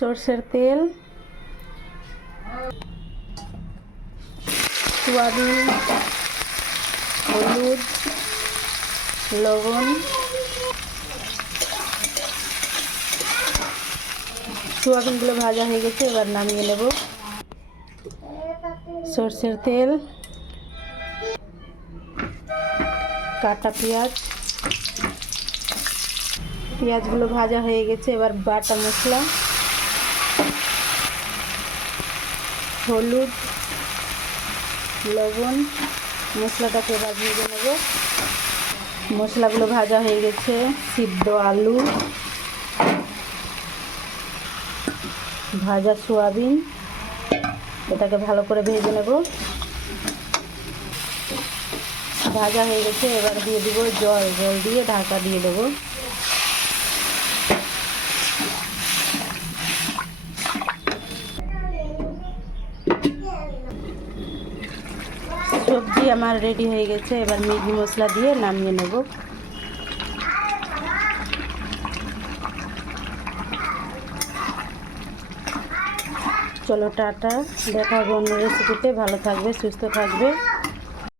সরষের তেল, সোয়াবিন, হলুদ, লবণ। সোয়াবিনগুলো ভাজা হয়ে গেছে, এবার নামিয়ে নেব। সরষের তেল, কাটা পেঁয়াজ, পেঁয়াজগুলো ভাজা হয়ে গেছে, এবার বাটা মশলা, হলুদ, লবণ, মশলাটাকে এবার ভেজে নেব। মশলাগুলো ভাজা হয়ে গেছে, সিদ্ধ আলু, ভাজা সোয়াবিন, এটাকে ভালো করে ভেজে নেব। ভাজা হয়ে গেছে, এবার দিয়ে দিব জল, জল দিয়ে ঢাকা দিয়ে দেবো। সবজি আমার রেডি হয়ে গেছে, এবার ম্যাগি মশলা দিয়ে নামিয়ে নেব। চলো টাটা, দেখা হবে অন্য রেসিপিতে। ভালো থাকবে, সুস্থ থাকবে।